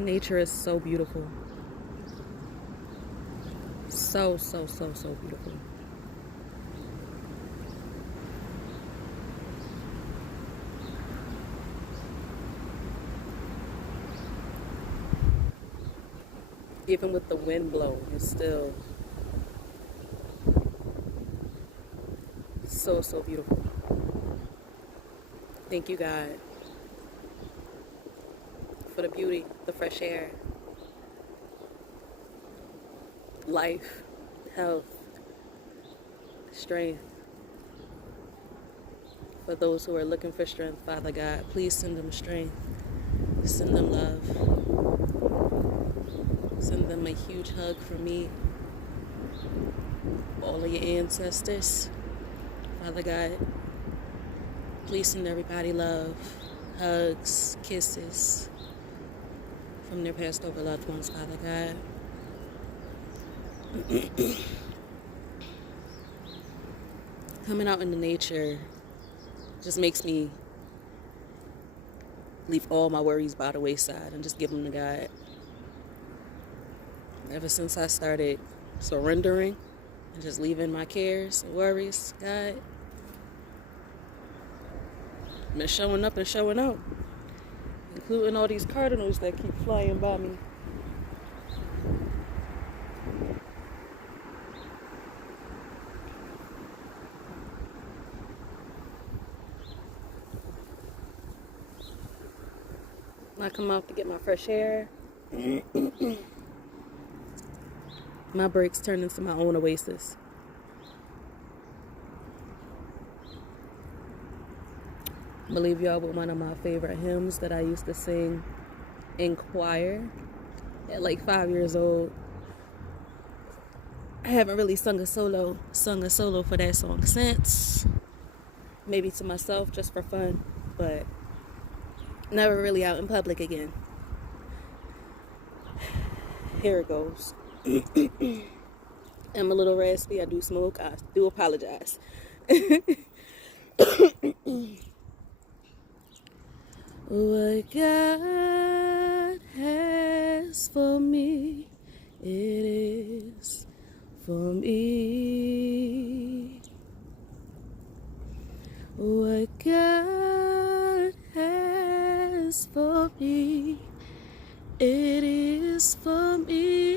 Nature is so beautiful. So, so, so, so beautiful. Even with the wind blowing, it's still so, so beautiful. Thank you, God, for the beauty, the fresh air, life, health, strength. For those who are looking for strength, Father God, please send them strength. Send them love. Send them a huge hug from me, all of your ancestors. Father God, please send everybody love, hugs, kisses from their passed over loved ones, Father God. Coming out into nature just makes me leave all my worries by the wayside and just give them to God. Ever since I started surrendering and just leaving my cares and worries, God, I've been showing up and showing out, including all these cardinals that keep flying by me. When I come out to get my fresh air, my breaks turn into my own oasis. I believe y'all with one of my favorite hymns that I used to sing in choir at like 5 years old. I haven't really sung a solo for that song since. Maybe to myself just for fun, but never really out in public again. Here it goes. I'm a little raspy. I do smoke. I do apologize. What God has for me, it is for me. What God has for me, it is for me.